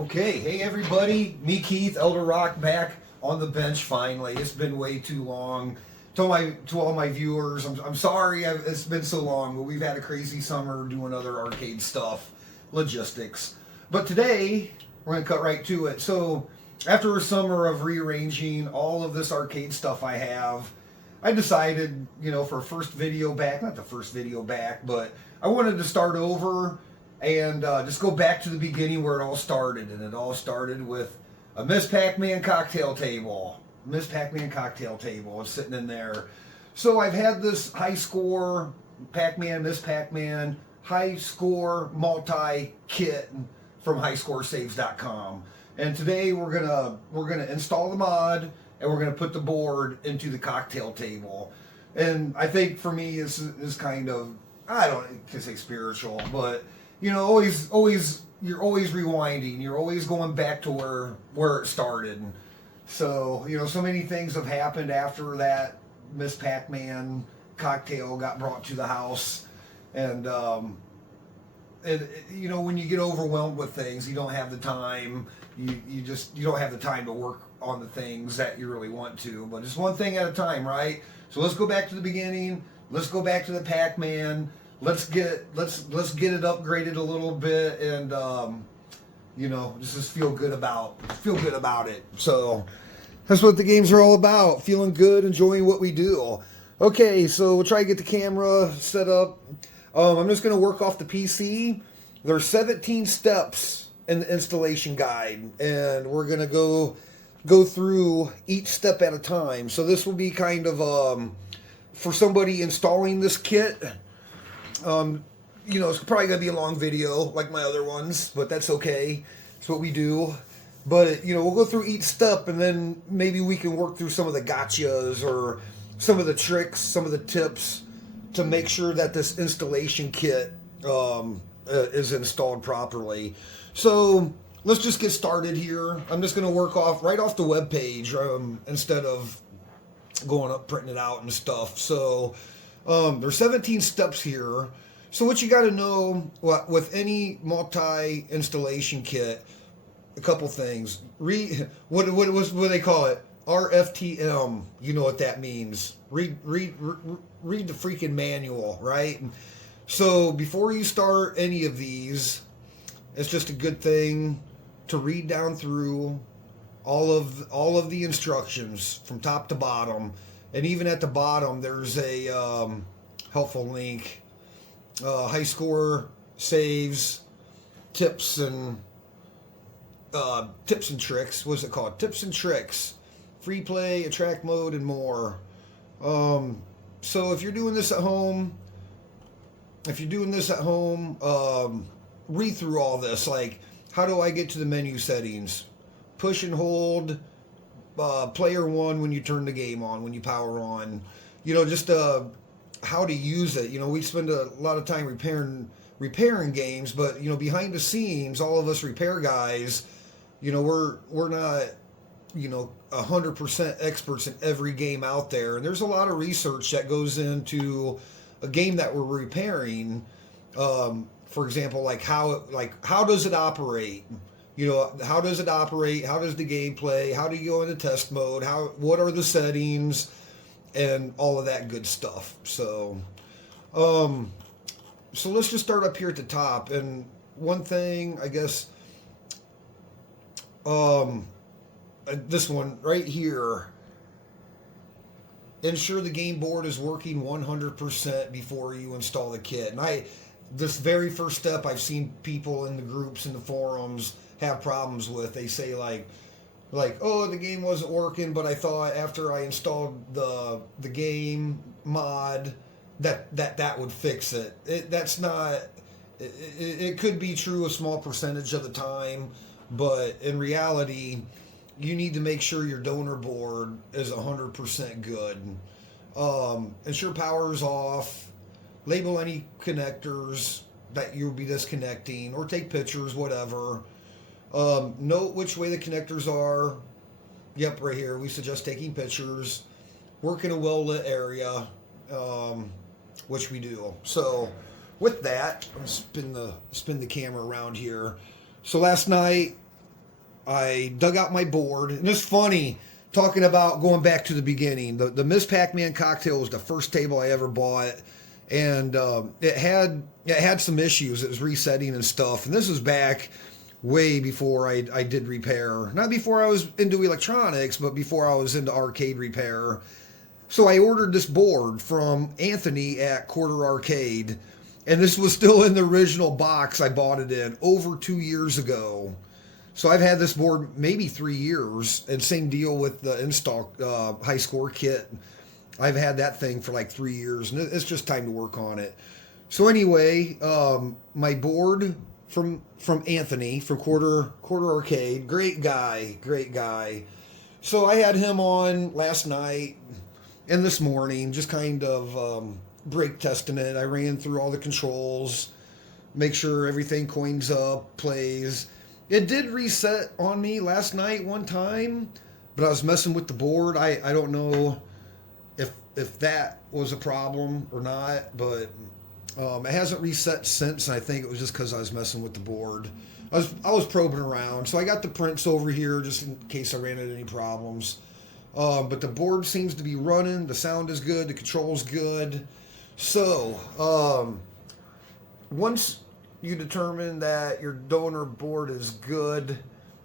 Okay, hey everybody, me Keith, Elder Rock, back on the bench finally. It's been way too long. To all my viewers, I'm sorry it's been so long, but we've had a crazy summer doing other arcade stuff, logistics. But today, we're going to cut right to it. So, after a summer of rearranging all of this arcade stuff I have, I decided, for first video back, not the first video back, but I wanted to start over and just go back to the beginning where it all started. And it all started with a Miss Pacman cocktail table. Miss Pacman cocktail table was sitting in there. So I've had this high score Pacman, Miss Pacman, high score multi kit from highscoresaves.com. And today we're gonna install the mod and we're gonna put the board into the cocktail table. And I think for me is kind of, I don't can say spiritual, but always you're always rewinding. You're always going back to where it started. So so many things have happened after that Miss Pacman cocktail got brought to the house, and when you get overwhelmed with things, you don't have the time. You don't have the time to work on the things that you really want to. But it's one thing at a time, right? So let's go back to the beginning. Let's go back to the Pac-Man. Let's get it upgraded a little bit, and just feel good about it. So that's what the games are all about. Feeling good, enjoying what we do. Okay, so we'll try to get the camera set up. I'm just going to work off the PC. There's 17 steps in the installation guide, and we're going to go through each step at a time. So this will be kind of for somebody installing this kit. It's probably going to be a long video like my other ones, but that's okay. It's what we do. But, we'll go through each step, and then maybe we can work through some of the gotchas or some of the tricks, some of the tips to make sure that this installation kit is installed properly. So let's just get started here. I'm just going to work right off the web page instead of going up, printing it out and stuff. So there's 17 steps here. So what you got to know with any multi-installation kit, a couple things. What do they call it? RFTM. You know what that means. Read the freaking manual, right? So before you start any of these, it's just a good thing to read down through all of the instructions from top to bottom. And even at the bottom, there's a helpful link. High score saves, tips and tricks. What's it called? Tips and tricks, free play, attract mode, and more. So if you're doing this at home, read through all this. Like, how do I get to the menu settings? Push and hold. Player one when you turn the game on, when you power on, just how to use it. We spend a lot of time repairing games, but behind the scenes, all of us repair guys, we're not 100% experts in every game out there, and there's a lot of research that goes into a game that we're repairing. For example, how does it operate? How does it operate? How does the game play? How do you go into test mode? What are the settings? And all of that good stuff. So let's just start up here at the top. And one thing, I guess, this one right here, ensure the game board is working 100% before you install the kit. And this very first step, I've seen people in the groups, in the forums, have problems with. They say like, oh, the game wasn't working, but I thought after I installed the game mod that would fix it. That's not. It could be true a small percentage of the time, but in reality, you need to make sure your donor board is 100% good. Ensure power is off. Label any connectors that you'll be disconnecting, or take pictures, whatever. Note which way the connectors are. Yep, right here. We suggest taking pictures. Work in a well-lit area, which we do. So with that, I'm gonna spin the camera around here. So last night I dug out my board, and it's funny talking about going back to the beginning. The Miss Pacman cocktail was the first table I ever bought, and it had some issues. It was resetting and stuff, and this was back way before I did repair. Not before I was into electronics, but before I was into arcade repair. So I ordered this board from Anthony at Quarter Arcade, and this was still in the original box I bought it in over 2 years ago. So I've had this board maybe 3 years, and same deal with the install high score kit. I've had that thing for like 3 years, and it's just time to work on it. So anyway, my board from Anthony from Quarter Arcade, great guy, great guy. So I had him on last night and this morning, just kind of brake testing it. I ran through all the controls, make sure everything coins up, plays. It did reset on me last night one time, but I was messing with the board. I don't know if that was a problem or not, but it hasn't reset since, and I think it was just because I was messing with the board. I was probing around, so I got the prints over here just in case I ran into any problems. But the board seems to be running. The sound is good. The control's good. So once you determine that your donor board is good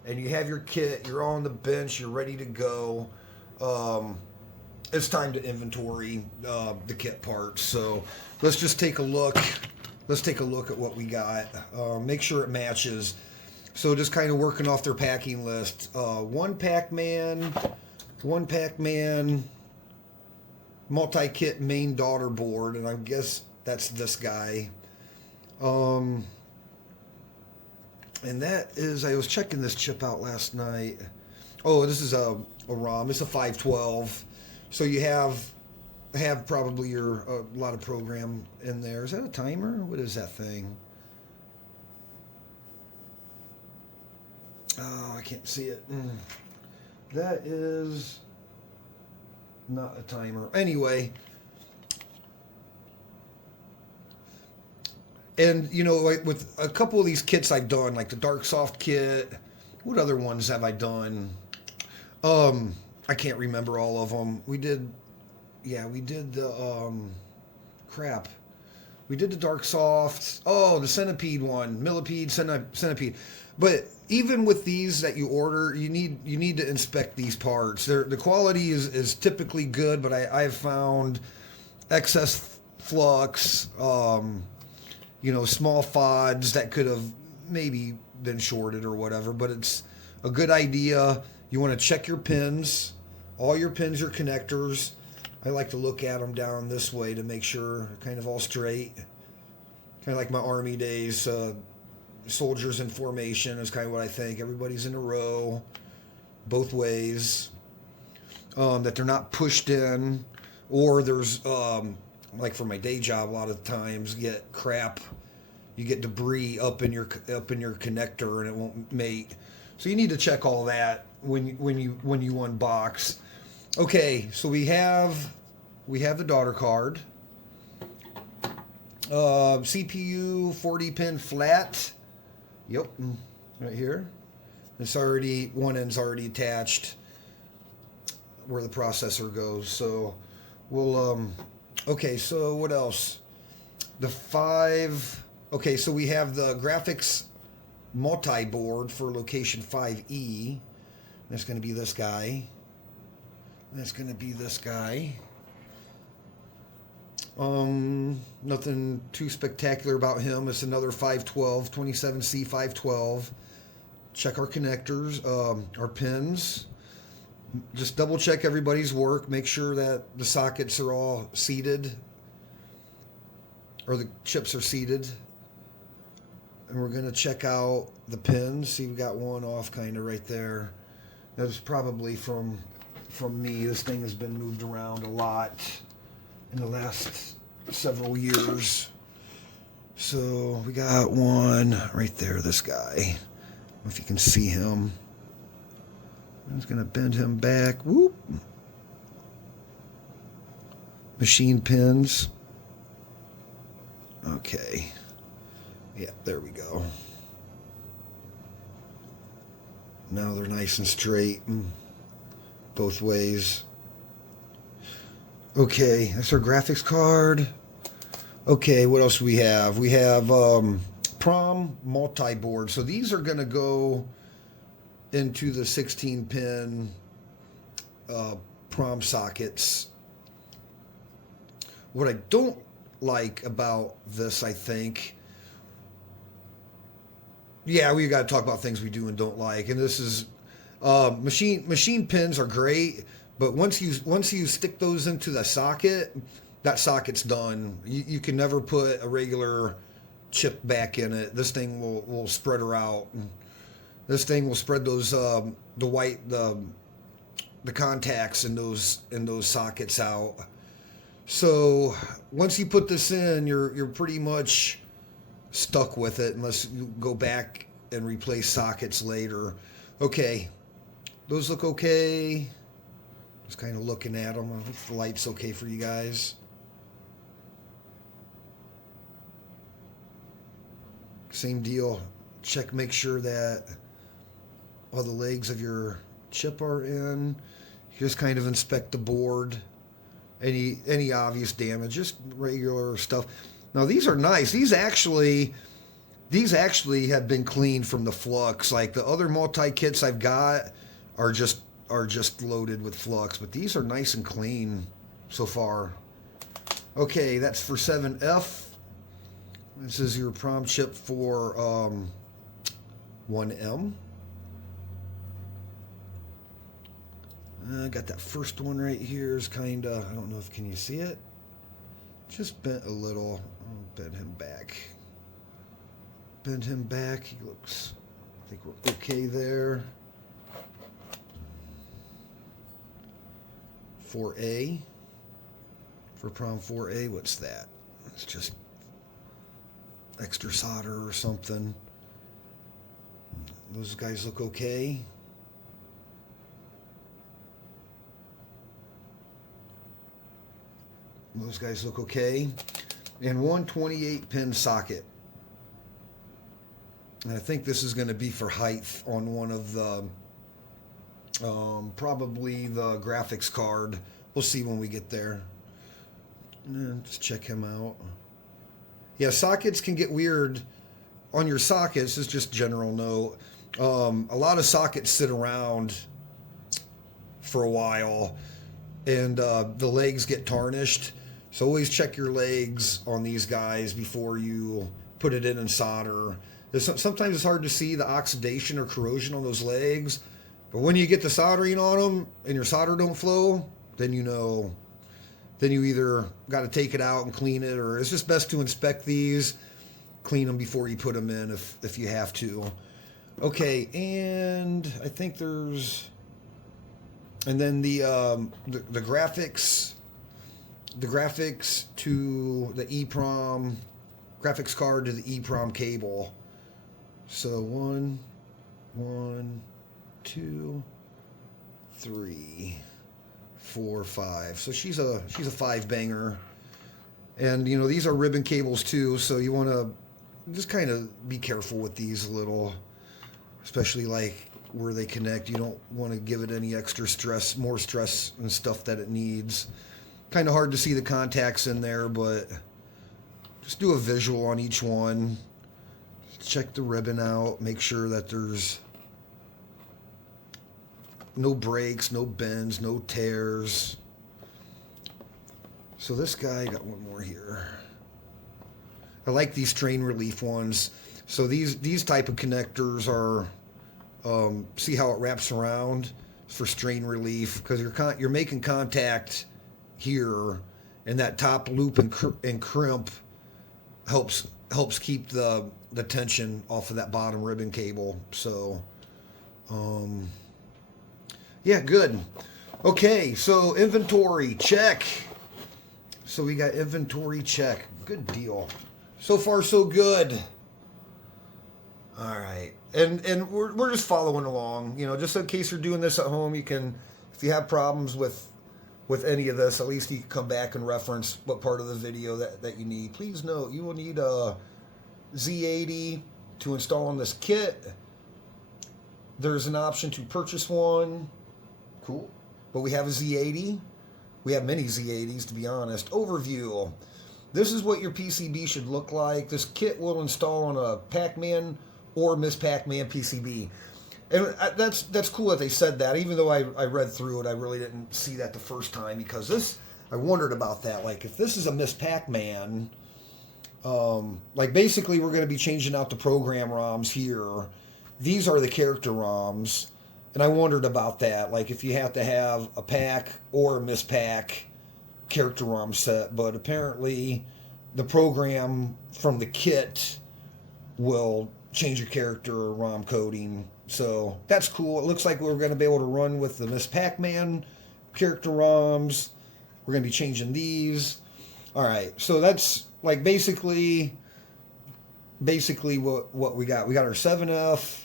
and you have your kit, you're on the bench, you're ready to go, it's time to inventory the kit parts. So let's just take a look. Let's take a look at what we got. Make sure it matches. So just kind of working off their packing list. One Pacman multi-kit main daughter board, and I guess that's this guy. And that is, I was checking this chip out last night. Oh, this is a ROM. It's a 512. So you have probably a lot of program in there. Is that a timer? What is that thing? Oh, I can't see it. That is not a timer. Anyway. And, like with a couple of these kits I've done, like the Dark Soft kit, what other ones have I done? I can't remember all of them. We did the, crap. We did the Dark Soft. Oh, the Centipede one. Millipede, Centipede. But even with these that you order, you need to inspect these parts. The quality is typically good, but I've found excess flux, small FODs that could have maybe been shorted or whatever, but it's a good idea. You want to check your pins, all your pins, your connectors. I like to look at them down this way to make sure they're kind of all straight. Kind of like my Army days, soldiers in formation is kind of what I think. Everybody's in a row, both ways, that they're not pushed in, or there's, like for my day job, a lot of times you get debris up in your connector and it won't mate. So you need to check all that when you unbox. Okay, so we have the daughter card. CPU 40 pin flat. Yep, right here. It's already, one end's already attached where the processor goes. So we'll okay, so what else? Okay, so we have the graphics multi-board for location 5E. That's going to be this guy. That's going to be this guy. Nothing too spectacular about him. It's another 512, 27C 512. Check our connectors, our pins. Just double check everybody's work. Make sure that the sockets are all seated, or the chips are seated. And we're going to check out the pins. See, we got one off kind of right there. That was probably from me. This thing has been moved around a lot in the last several years. So we got one right there, this guy. I don't know if you can see him. I'm just going to bend him back. Whoop. Machine pins. Okay. Yeah, there we go. Now they're nice and straight both ways. Okay, that's our graphics card. Okay, what else do we have? We have prom multi-board. So these are going to go into the 16-pin prom sockets. What I don't like about this, I think, yeah, we got to talk about things we do and don't like. And this is machine pins are great, but once you stick those into the socket, that socket's done. You can never put a regular chip back in it. This thing will spread her out. This thing will spread those the contacts in those sockets out. So once you put this in, you're pretty much stuck with it unless you go back and replace sockets later. Okay, those look okay. Just kind of looking at them. I hope the light's okay for you guys. Same deal. Check, make sure that all the legs of your chip are in. You just kind of inspect the board. Any obvious damage, just regular stuff. Now these are nice. These actually have been cleaned from the flux. Like the other multi kits I've got are just loaded with flux, but these are nice and clean so far. Okay, that's for 7F. This is your prom chip for 1M. I got that first one right here. Is kind of, I don't know if, can you see it? Just bent a little. I'll bend him back. Bend him back. He looks, I think we're okay there. 4A. For prom 4A, what's that? It's just extra solder or something. Those guys look okay. Those guys look okay. And one 28-pin socket. And I think this is going to be for height on one of the, probably the graphics card. We'll see when we get there. Just check him out. Yeah, sockets can get weird on your sockets. This is just general note. A lot of sockets sit around for a while, and the legs get tarnished. So always check your legs on these guys before you put it in and solder. Sometimes it's hard to see the oxidation or corrosion on those legs, but when you get the soldering on them and your solder don't flow, then you know. Then you either got to take it out and clean it, or it's just best to inspect these, clean them before you put them in if you have to. Okay, and I think there's, and then the graphics. The graphics to the EEPROM, graphics card to the EEPROM cable. So 1, 2, 3, 4, 5. So she's a 5-banger. And you know, these are ribbon cables too, so you want to just kind of be careful with these a little, especially like where they connect. You don't want to give it any extra stress, more stress and stuff that it needs. Kind of hard to see the contacts in there, but just do a visual on each one. Check the ribbon out. Make sure that there's no breaks, no bends, no tears. So this guy, got one more here. I like these strain relief ones. So these type of connectors are, see how it wraps around for strain relief, because you're making contact here, and that top loop and crimp helps keep the tension off of that bottom ribbon cable. So yeah, good. Okay, so inventory check. So we got inventory check. Good deal. So far so good. All right, and we're just following along, you know, just in case you're doing this at home. You can, if you have problems with any of this, at least you can come back and reference what part of the video that you need. Please note, you will need a Z80 to install on this kit. There's an option to purchase one. Cool. But we have a Z80. We have many Z80s, to be honest. Overview. This is what your PCB should look like. This kit will install on a Pacman or Miss Pacman PCB. And that's cool that they said that. Even though I read through it, I really didn't see that the first time, because this, I wondered about that. Like, if this is a Miss Pacman, like, basically we're going to be changing out the program ROMs here. These are the character ROMs. And I wondered about that. Like, if you have to have a Pac or a Miss Pac character ROM set. But apparently the program from the kit will change your character ROM coding. So that's cool. It looks like we're going to be able to run with the Miss Pacman character ROMs. We're going to be changing these. All right. So that's like basically what we got. We got our 7F,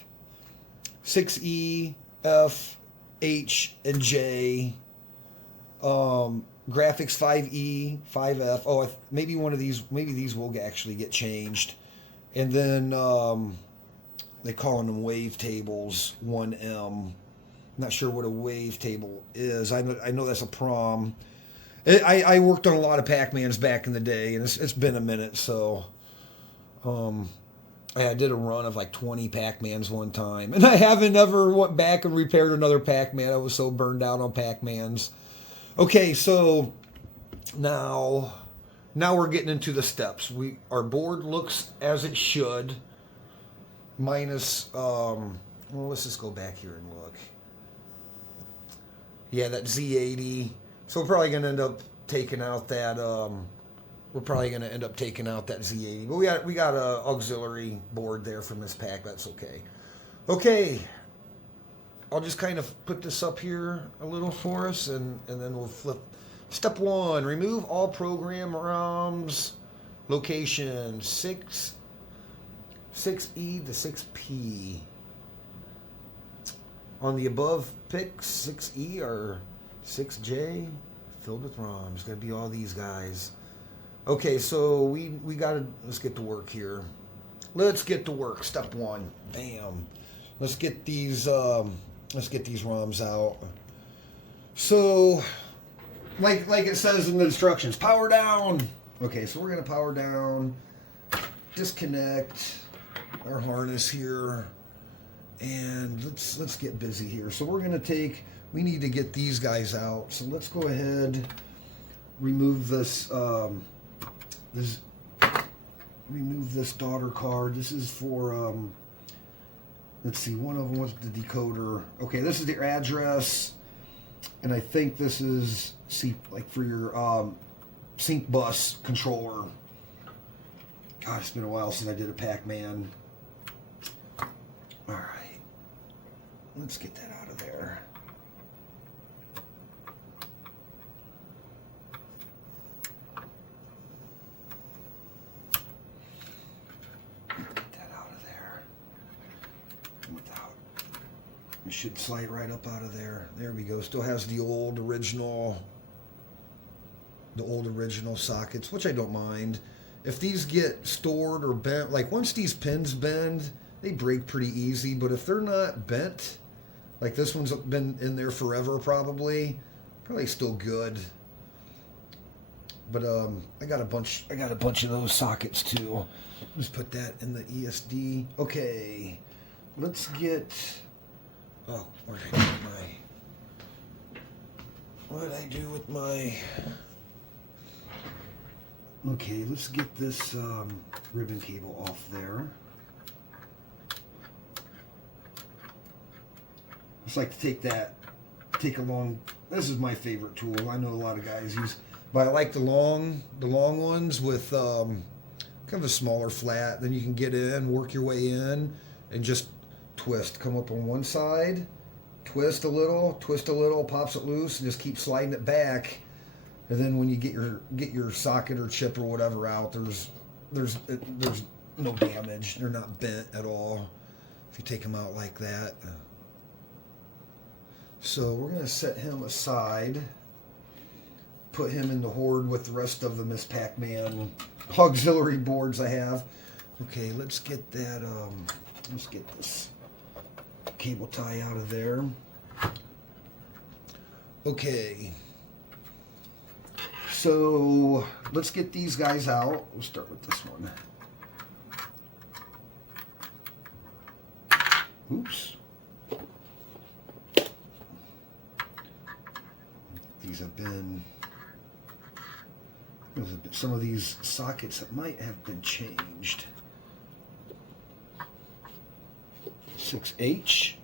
6E, F, H, and J. Graphics 5E, 5F. Oh, maybe one of these, maybe these will actually get changed. And then they calling them wave tables, 1M. I'm not sure what a wave table is. I know that's a prom. I worked on a lot of Pacmans back in the day, and it's been a minute, so I did a run of like 20 Pacmans one time, and I haven't ever went back and repaired another Pacman. I was so burned out on Pacmans. Okay, so now we're getting into the steps. Our board looks as it should, minus well, let's just go back here and look. Yeah, that Z80. So we're probably going to end up taking out that Z80. But we got a auxiliary board there from this pack. That's okay. Okay. I'll just kind of put this up here a little for us, and then we'll flip. Step 1, remove all program ROMs. Location 6E to 6P. On the above picks, 6E or 6J, filled with ROMs. Got to be all these guys. Okay, so we gotta, let's get to work here. Let's get to work. Step 1, bam. Let's get these ROMs out. So, like it says in the instructions, power down. Okay, so we're gonna power down, disconnect our harness here, and let's get busy here. So we need to get these guys out. So let's go ahead, remove this daughter card. This is for let's see, one of them was the decoder. Okay, this is the address, and I think this is for your sync bus controller. God, it's been a while since I did a Pacman. All right, let's get that out of there. It should slide right up out of there. There we go. Still has the old original sockets, which I don't mind. If these get stored or bent, like once these pins bend, they break pretty easy. But if they're not bent, like this one's been in there forever, probably still good. But I got a bunch of those sockets too. Let's put that in the ESD. Okay, let's get. Oh, what did I do with my... Okay, let's get this ribbon cable off there. Just like to take a long... This is my favorite tool. I know a lot of guys use... But I like the long ones with kind of a smaller flat. Then you can get in, work your way in, and just... twist, come up on one side, twist a little, pops it loose, and just keep sliding it back. And then when you get your socket or chip or whatever out, there's no damage. They're not bent at all if you take them out like that. So we're gonna set him aside, put him in the horde with the rest of the Miss Pacman auxiliary boards I have. Okay, let's get that. Let's get this cable tie out of there. Okay. So let's get these guys out. We'll start with this one. Oops. These have been, some of these sockets that might have been changed. 6H.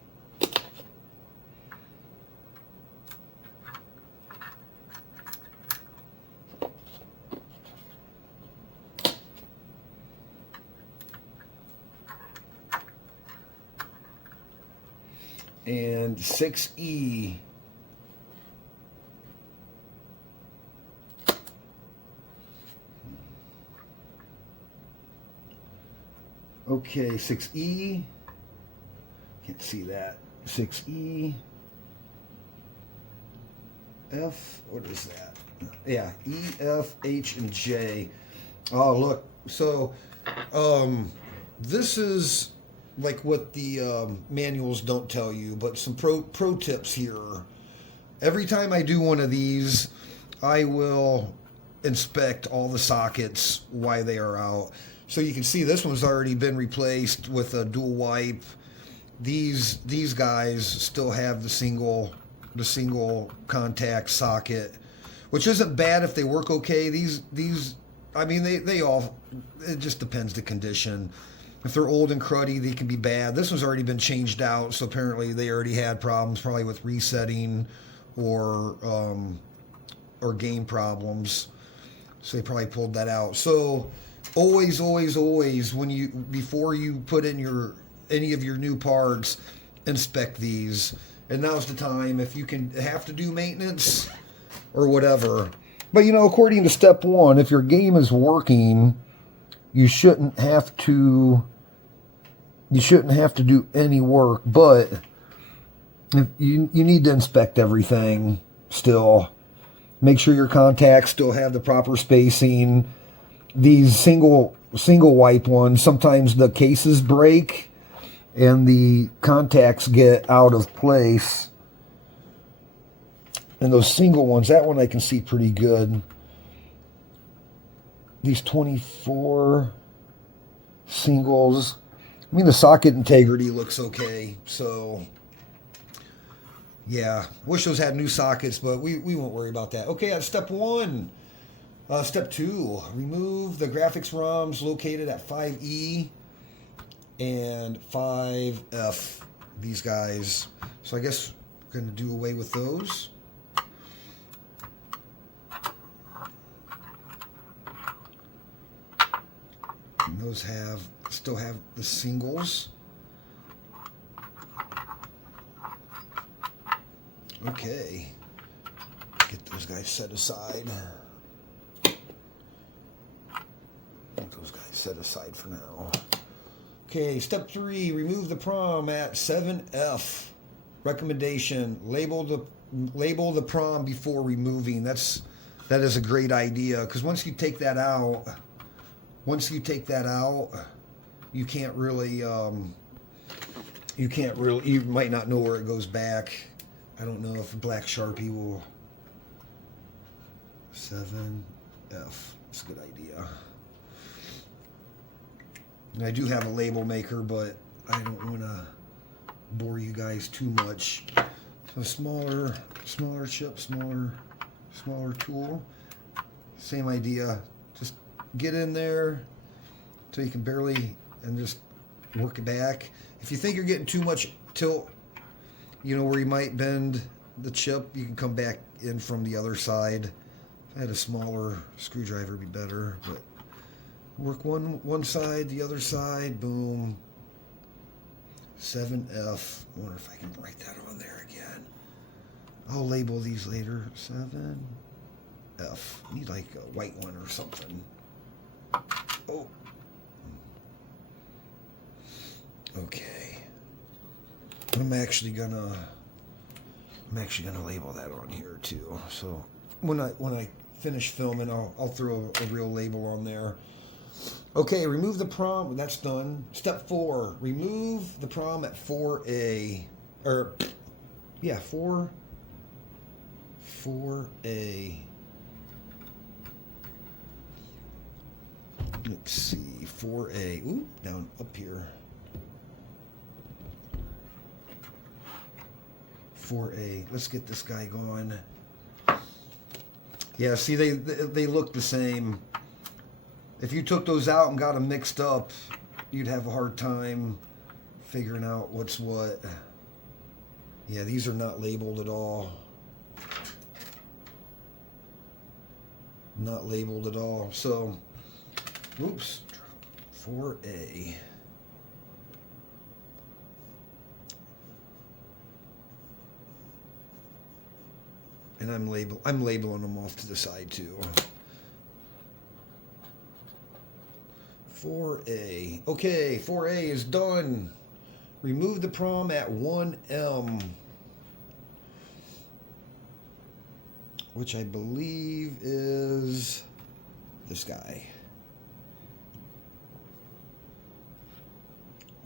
And 6E. Okay, 6E. Can't see that. 6E. F. What is that? Yeah, E, F, H, and J. Oh, look. So, this is like what the manuals don't tell you, but some pro tips here. Every time I do one of these, I will inspect all the sockets while they are out. So you can see this one's already been replaced with a dual wipe. These guys still have the single contact socket, which isn't bad if they work okay. These I mean they all, it just depends the condition. If they're old and cruddy, they can be bad. This one's already been changed out, so apparently they already had problems, probably with resetting or game problems. So they probably pulled that out. So always, before you put in any of your new parts, inspect these. And now's the time if you have to do maintenance or whatever. But according to step 1, if your game is working, you shouldn't have to do any work, but if you need to inspect everything still. Make sure your contacts still have the proper spacing. These single wipe ones, sometimes the cases break and the contacts get out of place. And those single ones, that one I can see pretty good. These 24 singles, I mean, the socket integrity looks okay. So, yeah, wish those had new sockets, but we won't worry about that. Okay, that's step 1. Step 2, remove the graphics ROMs located at 5E and 5F, these guys. So I guess we're going to do away with those. And those still have the singles. Okay, get those guys set aside. Get those guys set aside for now. Okay, step 3, remove the PROM at 7F. Recommendation: label the PROM before removing. That is a great idea, because once you take that out, you can't really you might not know where it goes back. I don't know if a black Sharpie will. 7F. It's a good idea. And I do have a label maker, but I don't want to bore you guys too much. So smaller chip, smaller tool. Same idea. Just get in there till you can barely, and just work it back. If you think you're getting too much tilt, where you might bend the chip, you can come back in from the other side. If I had a smaller screwdriver, it'd be better, but work one side, the other side, boom. 7F. I wonder if I can write that on there again. I'll label these later. 7F. Need like a white one or something. Oh. Okay. I'm actually gonna label that on here too. So when I finish filming, I'll throw a real label on there. Okay, remove the prom. That's done. Step 4. Remove the prom at 4A. Or, yeah, 4A. Let's see. 4A. Ooh, down up here. 4A. Let's get this guy going. Yeah, see, they look the same. If you took those out and got them mixed up, you'd have a hard time figuring out what's what. Yeah, these are not labeled at all. Not labeled at all. So, oops, 4A. And I'm labeling them off to the side too. 4A. Okay, 4A is done. Remove the prom at 1M, which I believe is this guy.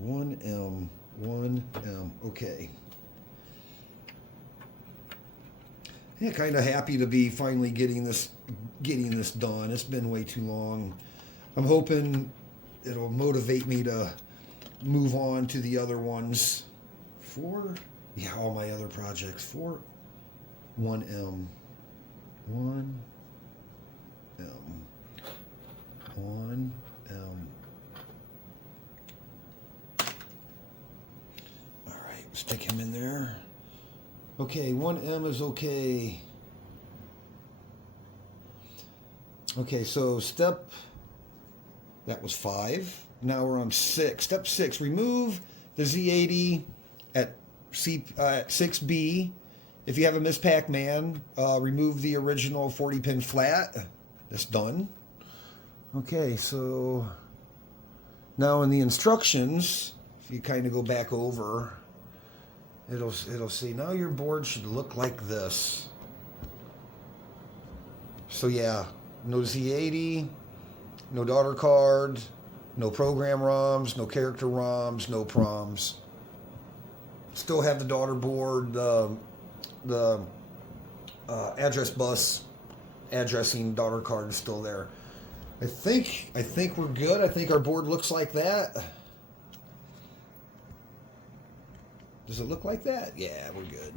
1M. Okay. Yeah, kind of happy to be finally getting this done. It's been way too long. I'm hoping it'll motivate me to move on to the other ones. All my other projects. 1M. 1M. 1M. All right, stick him in there. Okay, 1M is okay. Okay, so that was 5. Now we're on 6. Step 6, remove the Z80 at 6B. If you have a Miss Pacman, remove the original 40-pin flat. That's done. Okay, so now in the instructions, if you kind of go back over, it'll say, now your board should look like this. So yeah, no Z80, no daughter card, no program ROMs, no character ROMs, no proms. Still have the daughter board, the address bus addressing daughter card is still there. I think we're good. I think our board looks like that. Does it look like that? Yeah, we're good.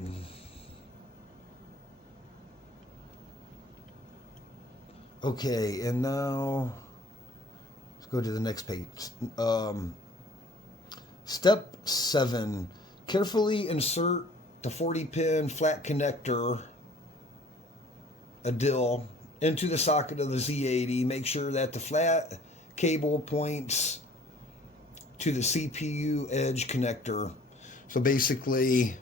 Okay, and now let's go to the next page. Step 7. Carefully insert the 40-pin flat connector, a DIL, into the socket of the Z80. Make sure that the flat cable points to the CPU edge connector. So basically,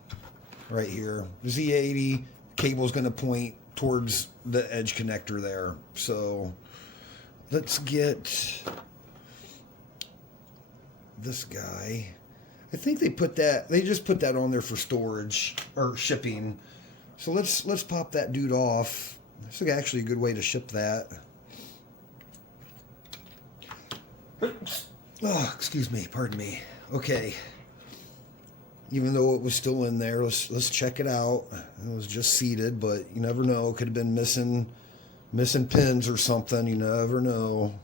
right here, the Z80 cable is going to point towards the edge connector there. So let's get this guy. I think they just put that on there for storage or shipping. So let's pop that dude off. This is actually a good way to ship that. Oh, excuse me, pardon me. Okay. Even though it was still in there, let's check it out. It was just seated, but you never know. Could have been missing pins or something. You never know.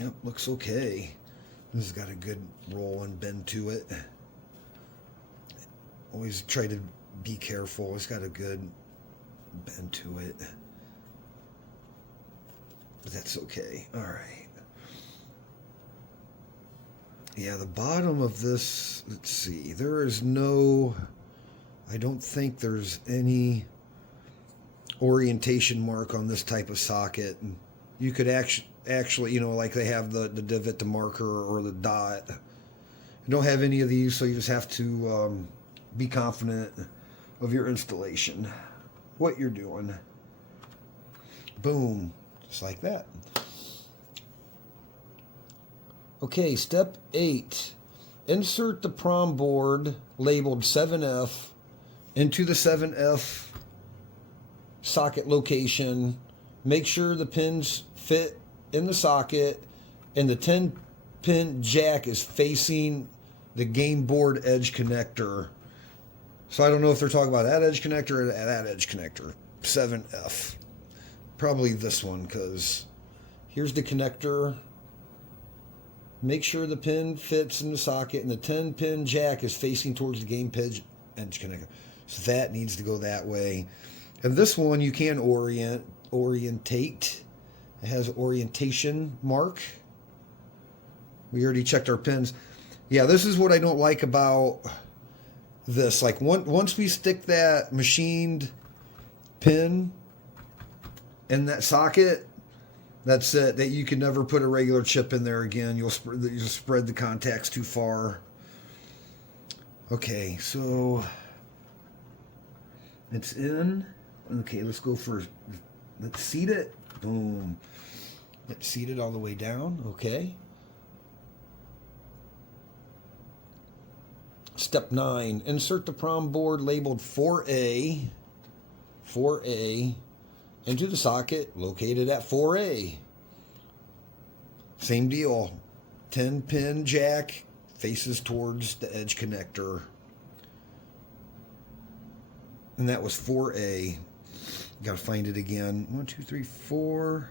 Yep, looks okay. This has got a good roll and bend to it. Always try to be careful. It's got a good bend to it. But that's okay. All right. Yeah, the bottom of this, let's see, I don't think there's any orientation mark on this type of socket. You could actually, like they have the divot, the marker, or the dot. You don't have any of these, so you just have to be confident of your installation, what you're doing. Boom, just like that. Okay, step 8. Insert the prom board labeled 7F into the 7F socket location Make sure the pins fit in the socket, and the 10-pin jack is facing the game board edge connector. So I don't know if they're talking about that edge connector or that edge connector. 7F. Probably this one, because here's the connector. Make sure the pin fits in the socket, and the 10-pin jack is facing towards the game edge connector. So that needs to go that way. And this one you can orientate. It has orientation mark. We already checked our pins. Yeah, this is what I don't like about this. Like once we stick that machined pin in that socket, that's it. That you can never put a regular chip in there again. You'll spread the contacts too far. Okay, so it's in. Okay, let's go for. Let's seat it. Boom. Let's seat it all the way down. Okay. Step 9. Insert the prom board labeled 4A into the socket located at 4A. Same deal. 10-pin jack faces towards the edge connector. And that was 4A. Got to find it again. 1, 2, 3, 4.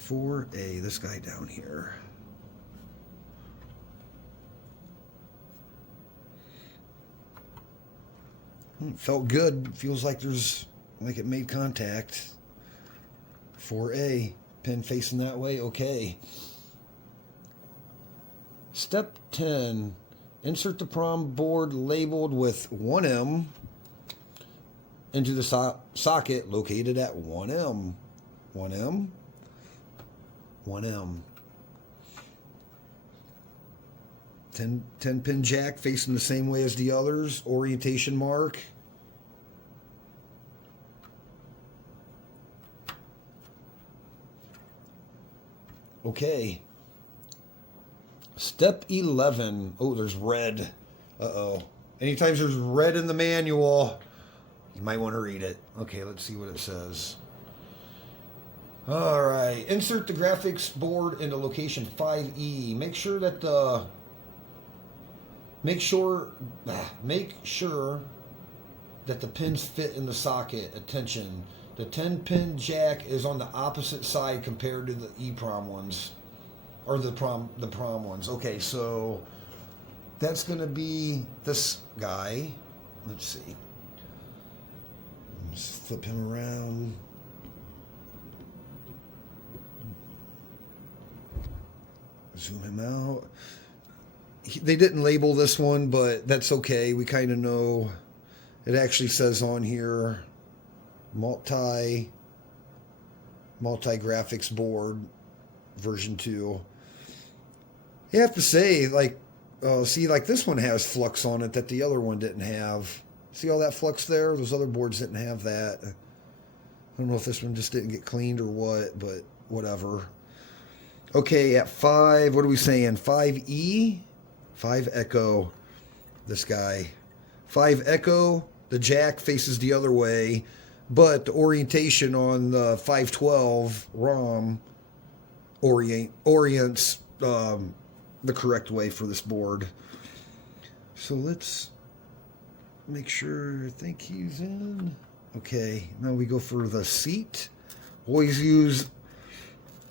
4A. This guy down here. Felt good. Feels like it made contact. 4A. Pin facing that way. Okay. Step 10. Insert the prom board labeled with 1M into the socket located at 1M. 1M. 1M. 10-pin jack facing the same way as the others. Orientation mark. Okay. Step 11. Oh, there's red. Uh-oh. Anytime there's red in the manual, you might want to read it. Okay, let's see what it says. All right. Insert the graphics board into location 5E. Make sure that the pins fit in the socket. Attention. The 10-pin jack is on the opposite side compared to the EEPROM ones. Or the prom ones. Okay, so that's going to be this guy. Let's see. Let's flip him around. Zoom him out. They didn't label this one, but that's okay. We kind of know. It actually says on here, multi-graphics board version 2. You have to say, like, like this one has flux on it that the other one didn't have. See all that flux there? Those other boards didn't have that. I don't know if this one just didn't get cleaned or what, but whatever. Okay, at 5, what are we saying? 5E? 5 Echo. This guy. 5 Echo, the jack faces the other way, but the orientation on the 512 ROM orients the correct way for this board. So let's make sure. I think he's in. Okay, now we go for the seat. Always use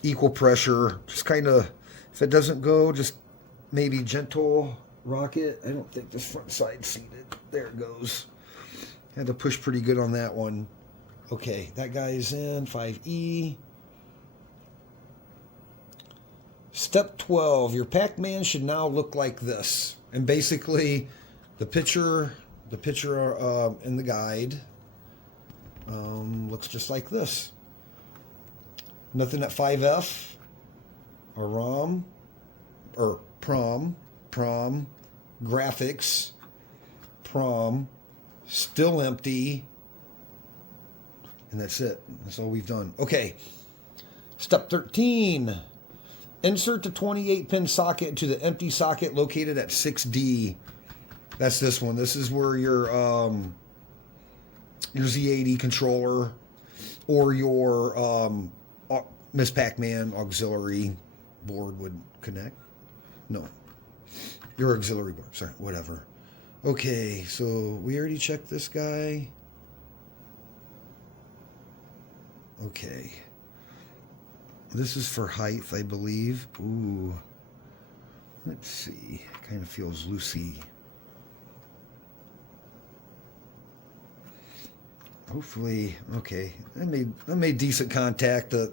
equal pressure. Just kind of, if it doesn't go, just maybe gentle rock it. I don't think this front side seated. There it goes. Had to push pretty good on that one. Okay, that guy is in. 5E. Step 12. Your Pacman should now look like this. And basically, the picture in the guide looks just like this. Nothing at 5F or ROM or prom, graphics, prom, still empty, and that's it. That's all we've done. Okay. Step 13. Insert the 28-pin socket into the empty socket located at 6D. That's this one. This is where your Z80 controller or your Miss Pacman auxiliary board would connect. No, your auxiliary board. Sorry, whatever. Okay, so we already checked this guy. Okay. This is for height, I believe. Ooh. Let's see. Kind of feels loosey. Hopefully, okay. I made decent contact. The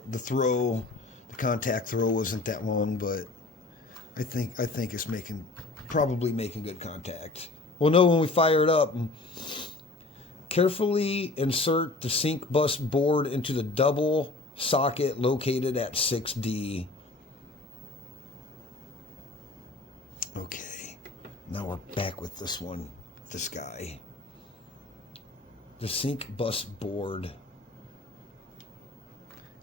contact throw wasn't that long, but I think it's probably making good contact. We'll know when we fire it up. Carefully insert the sync bus board into the double socket located at 6D. Okay, now we're back with this one, this guy. The sync bus board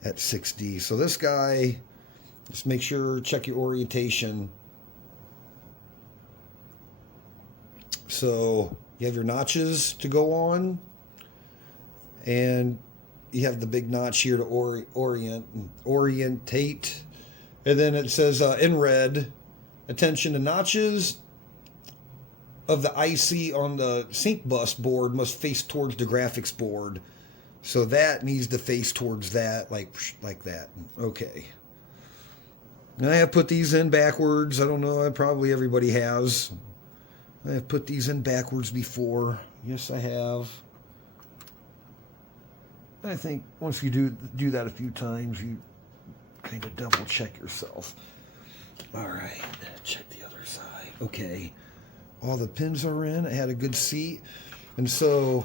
at 6D. So this guy, just make sure, check your orientation. So you have your notches to go on, and you have the big notch here to orientate. And then it says in red, attention to notches of the IC on the sync bus board must face towards the graphics board. So that needs to face towards that, like that. Okay. And I have put these in backwards. I don't know, probably everybody has. I have put these in backwards before. Yes, I have. I think once you do that a few times, you kind of double check yourself. All right, check the other side. Okay, all the pins are in. I had a good seat, and so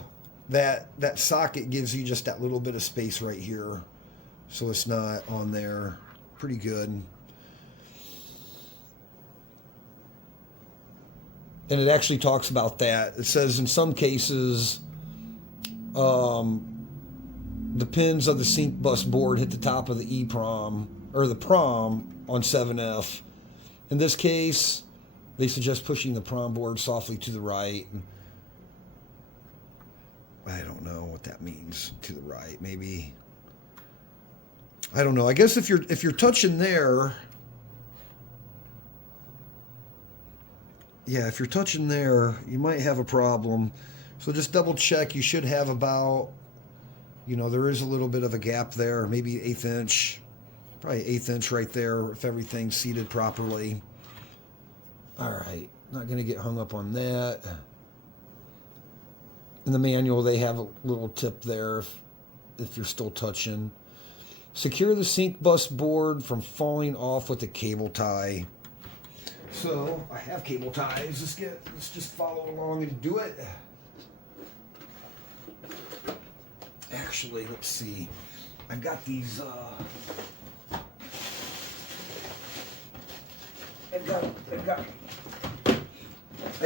that socket gives you just that little bit of space right here, so it's not on there. Pretty good. And it actually talks about that. It says in some cases, the pins of the sync bus board hit the top of the EEPROM, or the PROM on 7F. In this case, they suggest pushing the PROM board softly to the right. I don't know what that means, to the right. Maybe, I don't know. I guess if you're touching there, yeah, if you're touching there, you might have a problem. So just double check. You should have about, there is a little bit of a gap there, maybe 1/8 inch, probably 1/8 inch right there if everything's seated properly. All right, not going to get hung up on that. In the manual, they have a little tip there if you're still touching. Secure the sync bus board from falling off with a cable tie. So I have cable ties. Let's just follow along and do it. Actually, let's see. I've got these. I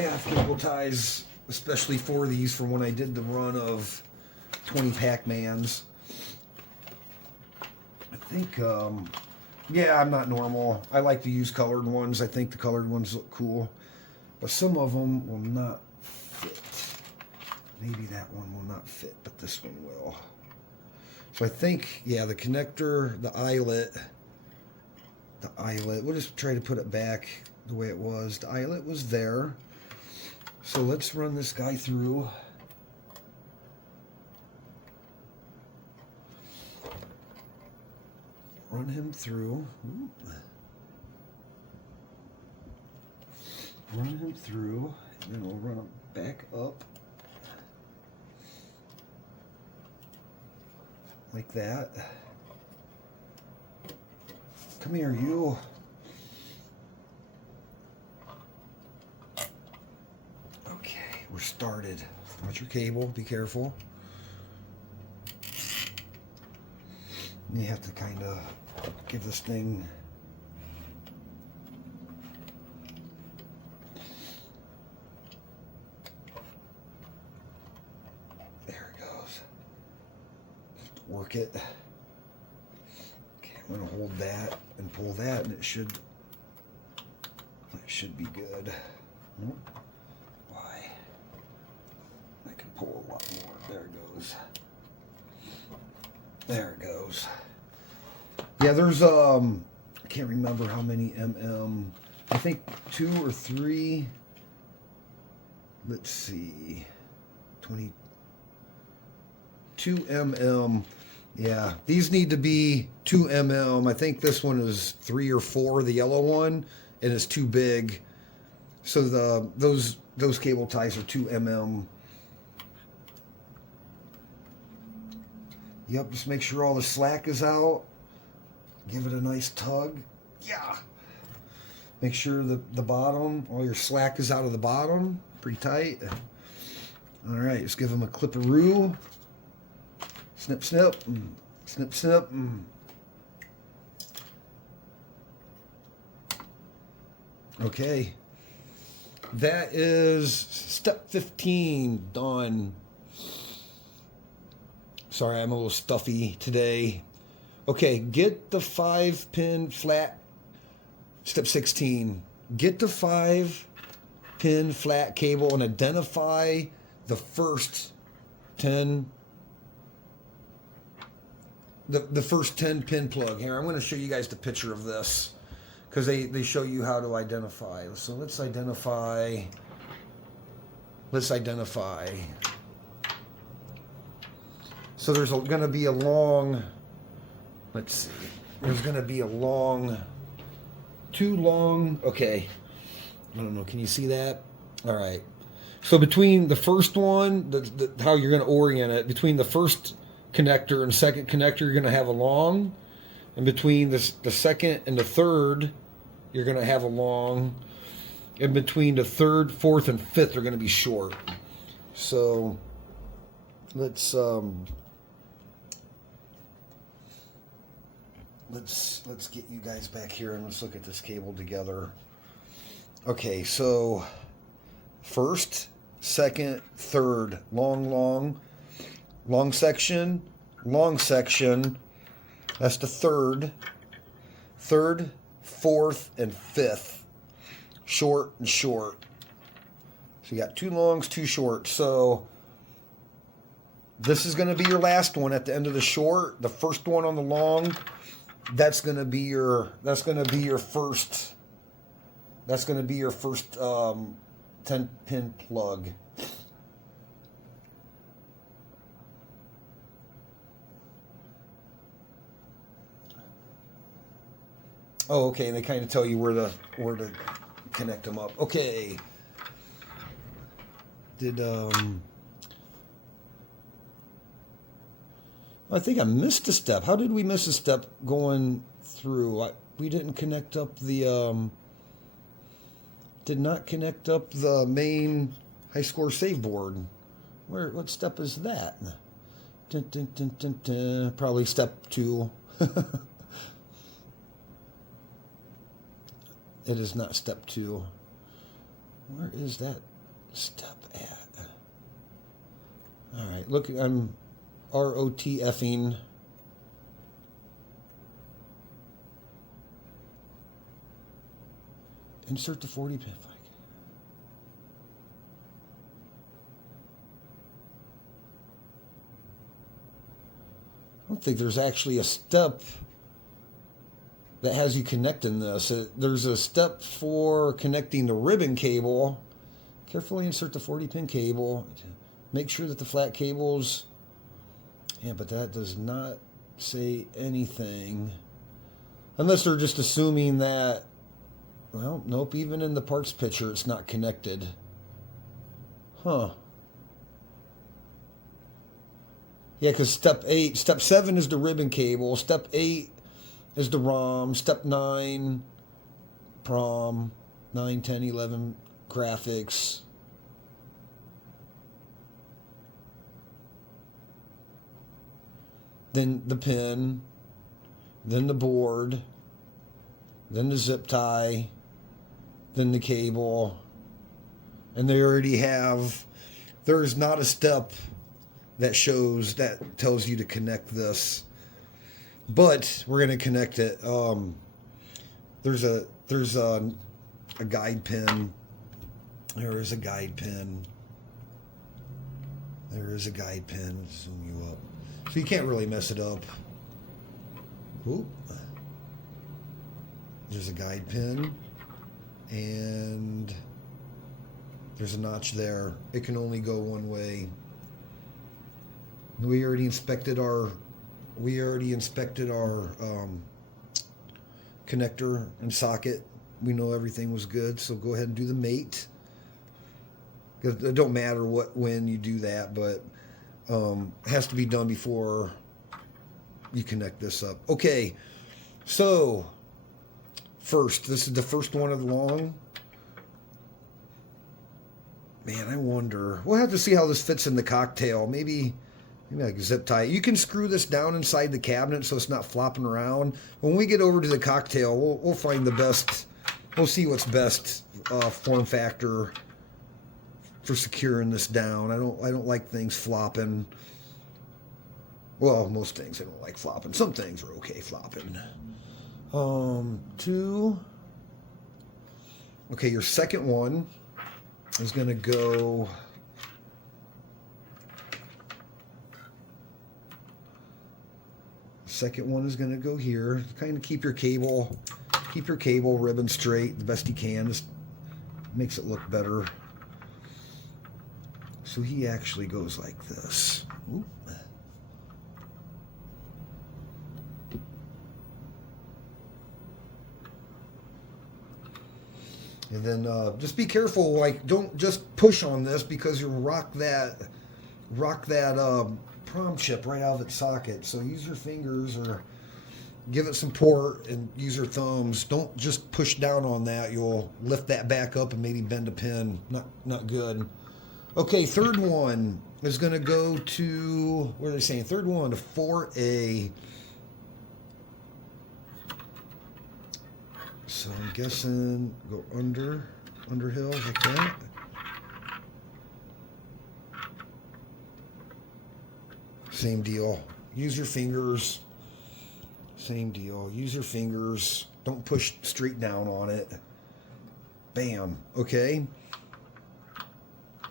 have cable ties, especially for these, from when I did the run of 20 Pacmans. I think. Yeah, I'm not normal. I like to use colored ones. I think the colored ones look cool. But some of them will not fit. Maybe that one will not fit, but this one will. So I think, yeah, the connector, the eyelet, we'll just try to put it back the way it was. The eyelet was there. So let's run this guy through. Run him through. Run him through, and then we'll run him back up. Like that. Come here, you. Okay, we're started. Watch your cable, be careful. You have to kind of give this thing there it goes. Just work it. Okay, I'm gonna hold that and pull that, and it should be good. Why? I can pull a lot more. There it goes. There it goes. Yeah, there's I can't remember how many I think 2 or 3. Let's see. 22 Yeah, these need to be 2 I think this one is 3 or 4, the yellow one, and it's too big. So those cable ties are 2 Yep, just make sure all the slack is out. Give it a nice tug. Yeah. Make sure the bottom, all your slack is out of the bottom. Pretty tight. All right, just give them a clip-a-roo. Snip, snip. Snip, snip. Okay. That is step 15 done. Sorry, I'm a little stuffy today. Okay, get the 5-pin flat. Step 16. Get the 5-pin flat cable and identify the first 10. The first 10-pin plug. Here, I'm going to show you guys the picture of this because they show you how to identify. So let's identify. So there's going to be a long. Let's see. There's going to be too long. Okay. I don't know. Can you see that? All right. So between the first one, how you're going to orient it, between the first connector and second connector, you're going to have a long. And between the second and the third, you're going to have a long. And between the third, fourth, and fifth, they're going to be short. So let's get you guys back here and let's look at this cable together. Okay, so first, second, third, long section, that's the third, fourth, and fifth, short and short. So you got 2 longs, 2 shorts. So this is going to be your last one at the end of the short. The first one on the long, that's going to be your first 10-pin plug. Oh, okay, and they kind of tell you where to connect them up. Okay. I think I missed a step. How did we miss a step going through? We didn't connect up did not connect up the main high score save board. What step is that? Dun, dun, dun, dun, dun. Probably step 2. It is not step 2. Where is that step at? All right, look, I'm ROTFing. Insert the 40-pin. I don't think there's actually a step that has you connecting this. There's a step for connecting the ribbon cable. Carefully insert the 40-pin cable. Make sure that the flat cables... Yeah, but that does not say anything. Unless they're just assuming that... Well, nope, even in the parts picture, it's not connected. Huh. Yeah, because step 7 is the ribbon cable. Step 8 is the ROM. Step 9, PROM. 9, 10, 11, graphics. Then the pin. Then the board. Then the zip tie. Then the cable. And they already have... There is not a step that tells you to connect this. But we're going to connect it. There's a guide pin. There is a guide pin. Zoom you up. So you can't really mess it up. Oop. There's a guide pin. And there's a notch there. It can only go one way. We already inspected our connector and socket. We know everything was good, so go ahead and do the mate. It don't matter when you do that, but it has to be done before you connect this up. Okay, so first, this is the first one of the long. Man, I wonder. We'll have to see how this fits in the cocktail. Maybe like zip tie. You can screw this down inside the cabinet so it's not flopping around. When we get over to the cocktail, we'll find the best. We'll see what's best form factor for securing this down. I don't like things flopping. Well, most things I don't like flopping. Some things are okay flopping. Two. Okay, your second one is going to go. Second one is going to go here. Kind of keep your cable ribbon straight the best you can. Just makes it look better. So he actually goes like this. Oop. And then just be careful, like don't just push on this because you'll rock that prom chip right out of its socket. So use your fingers or give it some port and use your thumbs. Don't just push down on that. You'll lift that back up and maybe bend a pin. Not good. Okay, third one is going to go to, what are they saying? Third one to 4A. So I'm guessing go under hills like that. Same deal. Use your fingers. Same deal. Use your fingers. Don't push straight down on it. Bam. Okay.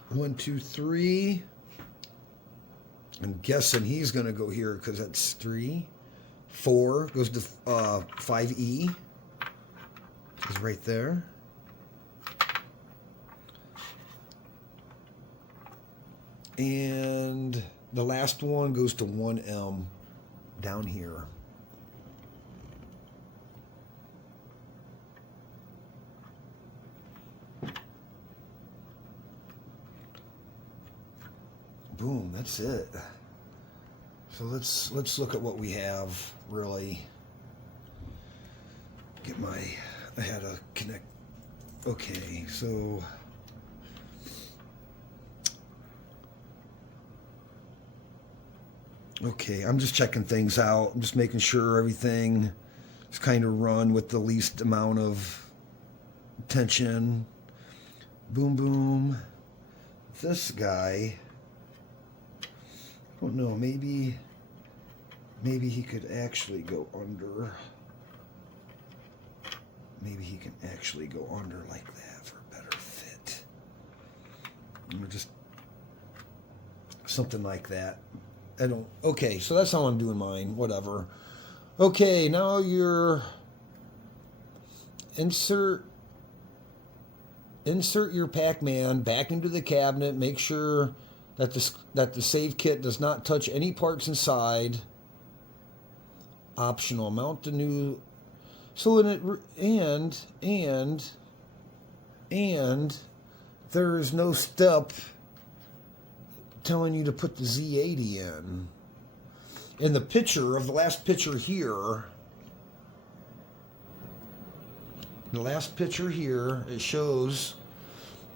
1, 2, 3. I'm guessing he's going to go here because that's 3. 4 goes to 5E. Is right there. And the last one goes to 1M down here. Boom, that's it. So let's look at what we have really. I had to connect. Okay, so okay, I'm just checking things out. I'm just making sure everything is kind of run with the least amount of tension. Boom, boom. This guy, I don't know, maybe he could actually go under. Maybe he can actually go under like that for a better fit. Just something like that. Okay, so that's how I'm doing mine. Whatever. Okay, now your insert your Pacman back into the cabinet. Make sure that the save kit does not touch any parts inside. Optional. Mount the new. So and there is no step telling you to put the Z80 in. In the picture of the last picture here, it shows,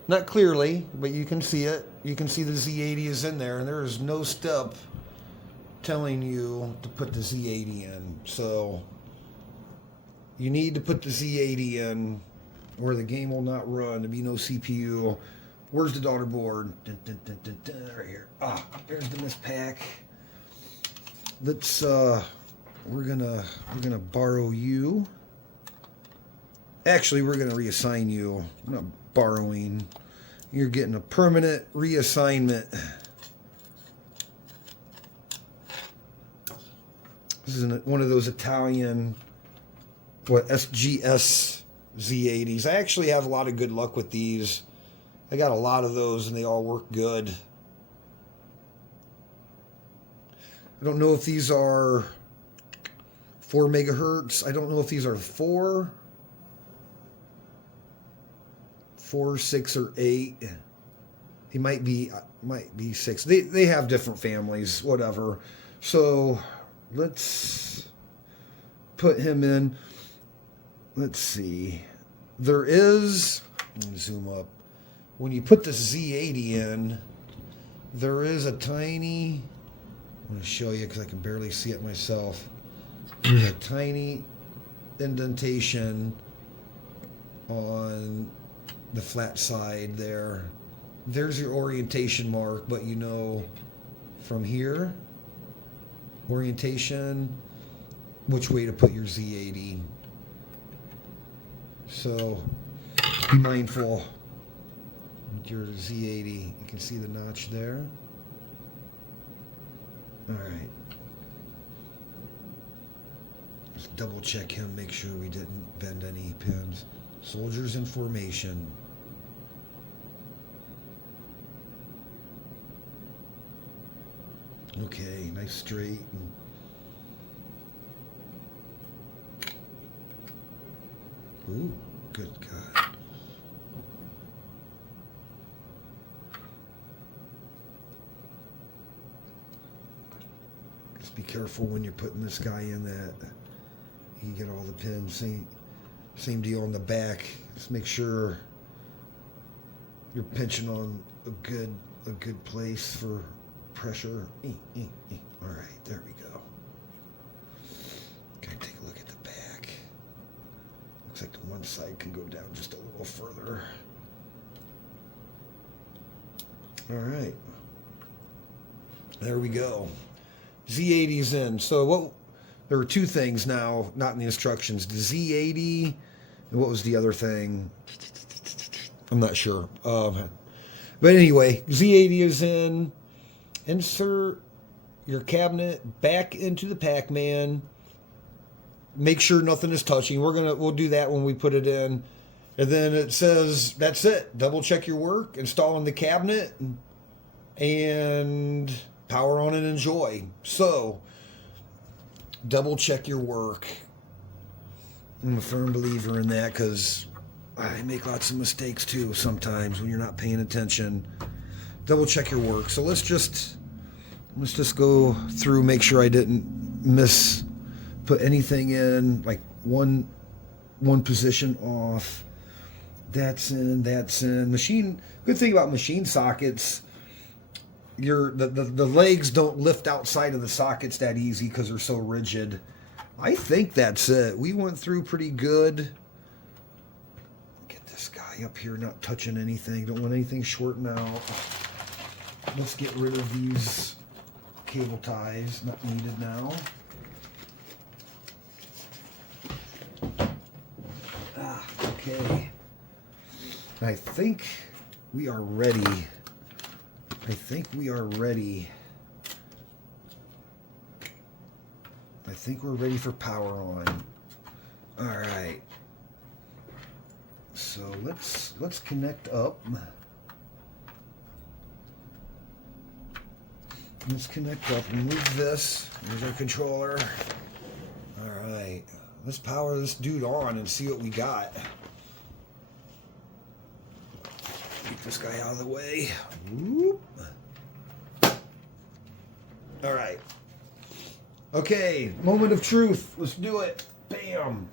not clearly, but you can see it. You can see the Z80 is in there, and there is no step telling you to put the Z80 in. So you need to put the Z80 in or the game will not run. There'll be no CPU. Where's the daughter board? Dun, dun, dun, dun, dun, right here. There's the Miss Pack. Let's we're gonna borrow you. Actually, we're gonna reassign you. I'm not borrowing. You're getting a permanent reassignment. This is one of those Italian, what, SGS Z80s. I actually have a lot of good luck with these. I got a lot of those and they all work good. I don't know if these are 4 megahertz. I don't know if these are 4, 6, or 8. He might be 6. They have different families, whatever. So let's put him in. Let's see. There is, let me zoom up. When you put the Z80 in, there is a tiny, I'm going to show you because I can barely see it myself. There's a tiny indentation on the flat side there. There's your orientation mark, but you know from here, orientation, which way to put your Z80. So be mindful with your Z80. You can see the notch there. All right. Let's double check him, make sure we didn't bend any pins. Soldiers in formation. Okay, nice straight. Ooh, good God. Just be careful when you're putting this guy in that you get all the pins. Same deal on the back. Just make sure you're pinching on a good place for pressure. All right, there we go. Okay, take a look at the back. Looks like the one side can go down just a little further. All right, there we go. Z80's in. So there were 2 things now, not in the instructions. The Z80, and what was the other thing? I'm not sure. But anyway, Z80 is in. Insert your cabinet back into the Pacman. Make sure nothing is touching. We'll do that when we put it in. And then it says, that's it. Double check your work, install in the cabinet, and power on and enjoy. So, double check your work. I'm a firm believer in that because I make lots of mistakes too sometimes when you're not paying attention. Double check your work. So let's just go through, make sure I didn't put anything in, like one position off. That's in. Machine, good thing about machine sockets, the legs don't lift outside of the sockets that easy because they're so rigid. I think that's it. We went through pretty good. Get this guy up here not touching anything. Don't want anything shorting out. Let's get rid of these cable ties, not needed now. Okay. I think we are ready. I think we're ready for power on. All right. So let's connect up. Let's connect up. Remove this. Here's our controller. All right. Let's power this dude on and see what we got. Get this guy out of the way. Whoop. All right. Okay. Moment of truth. Let's do it. Bam.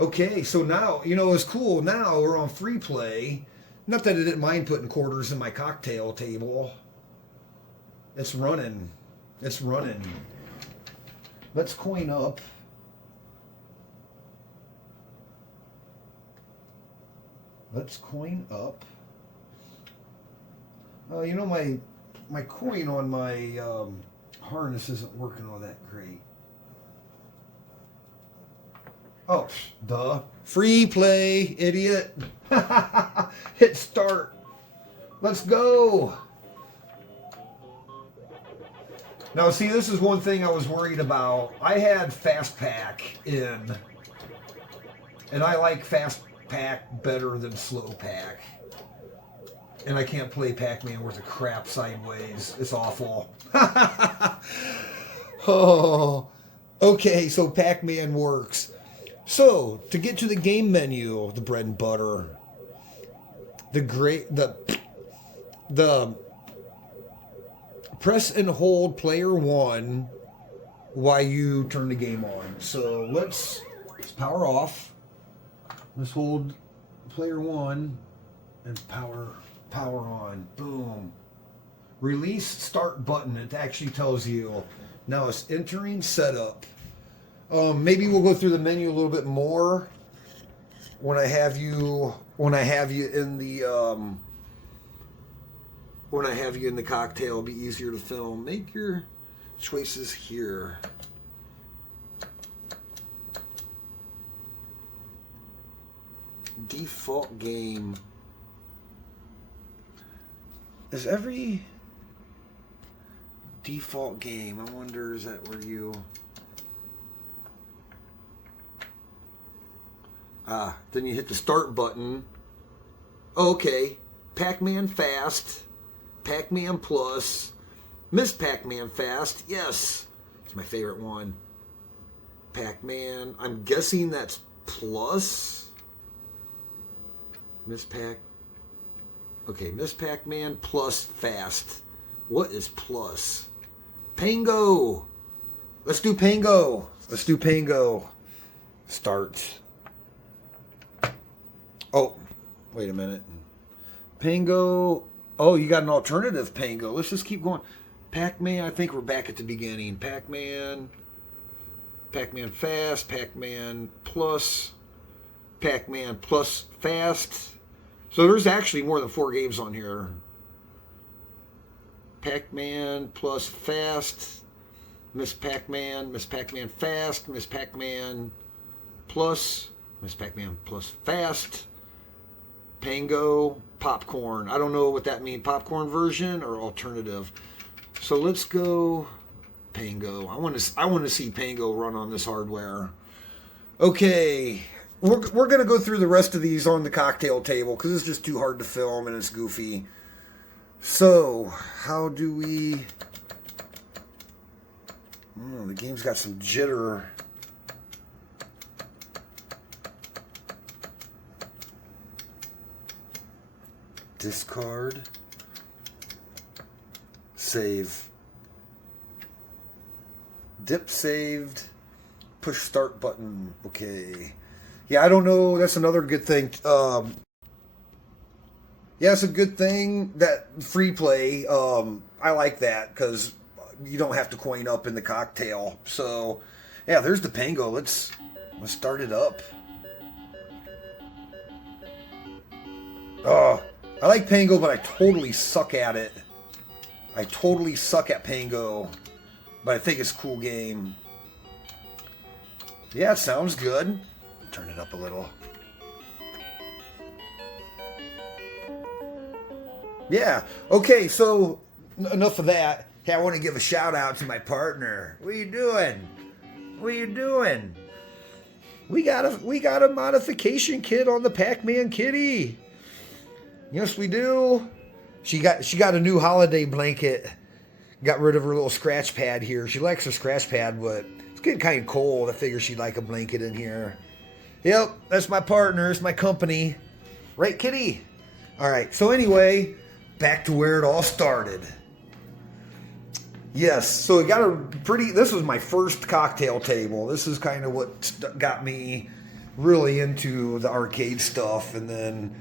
Okay. So now, it's cool. Now we're on free play. Not that I didn't mind putting quarters in my cocktail table. It's running. It's running. Let's coin up. Let's coin up. My coin on my harness isn't working all that great. Oh, duh. Free play, idiot. Hit start. Let's go. Now, see, this is one thing I was worried about. I had Fast Pack in, and I like Fast Pack better than Slow Pack. And I can't play Pac-Man worth of crap sideways. It's awful. Oh, okay, so Pac-Man works. So, to get to the game menu, the bread and butter, the press and hold player 1 while you turn the game on. So let's power off. Let's hold player 1 and power on. Boom. Release start button. It actually tells you. Now it's entering setup. Maybe we'll go through the menu a little bit more when I have you in the cocktail. It'll be easier to film. Make your choices here. Default game. Is every default game? I wonder, is that where you... then you hit the start button. Okay. Pac-Man Fast. Pac-Man Plus. Miss Pac-Man Fast. Yes. It's my favorite one. Pac-Man. I'm guessing that's Plus. Miss Pac-Man Plus Fast. What is Plus? Pango. Let's do Pango. Start. Oh, wait a minute. Pango. Oh, you got an alternative Pango. Let's just keep going. Pac-Man, I think we're back at the beginning. Pac-Man Fast, Pac-Man Plus Fast. So there's actually more than 4 games on here. Pac-Man Plus Fast, Miss Pac-Man Fast, Miss Pac-Man Plus Fast, Pango, Popcorn. I don't know what that means, popcorn version or alternative. So let's go Pango. I want to see Pango run on this hardware. Okay. We're going to go through the rest of these on the cocktail table because it's just too hard to film and it's goofy. So, how do we... the game's got some jitter. Discard. Save. Dip saved. Push start button. Okay. Yeah, I don't know. That's another good thing. Yeah, it's a good thing that free play. I like that because you don't have to coin up in the cocktail. So, yeah, there's the Pango. Let's start it up. Oh, I like Pango, but I totally suck at it. I totally suck at Pango, but I think it's a cool game. Yeah, it sounds good. Turn it up a little. Yeah. Okay, so enough of that. Hey, I want to give a shout out to my partner. What are you doing? We got a modification kit on the Pac-Man kitty. Yes, we do. She got a new holiday blanket. Got rid of her little scratch pad here. She likes her scratch pad, but it's getting kind of cold. I figure she'd like a blanket in here. Yep, that's my partner. It's my company. Right, kitty? All right, so anyway, back to where it all started. Yes, so it got this was my first cocktail table. This is kind of what got me really into the arcade stuff. And then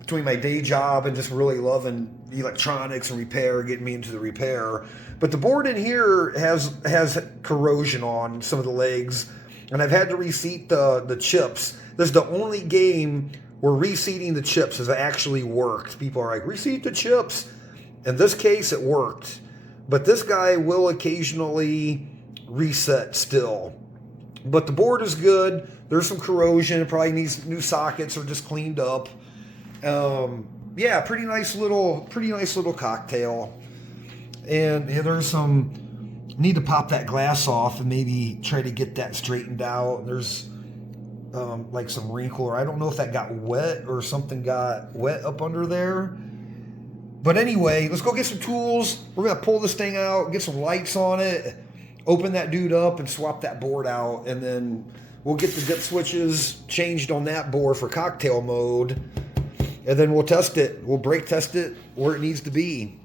between my day job and just really loving electronics and repair, getting me into the repair. But the board in here has corrosion on some of the legs. And I've had to reseat the chips. This is the only game where reseating the chips has actually worked. People are like, reseat the chips. In this case, it worked. But this guy will occasionally reset still. But the board is good. There's some corrosion. It probably needs new sockets or just cleaned up. Yeah, pretty nice little cocktail. And there's some Need to pop that glass off and maybe try to get that straightened out. There's like some wrinkle, or I don't know if that got wet or something got wet up under there. But anyway, let's go get some tools. We're gonna pull this thing out, get some lights on it, open that dude up, and swap that board out, and then we'll get the dip switches changed on that board for cocktail mode, and then we'll test it. We'll brake test it where it needs to be.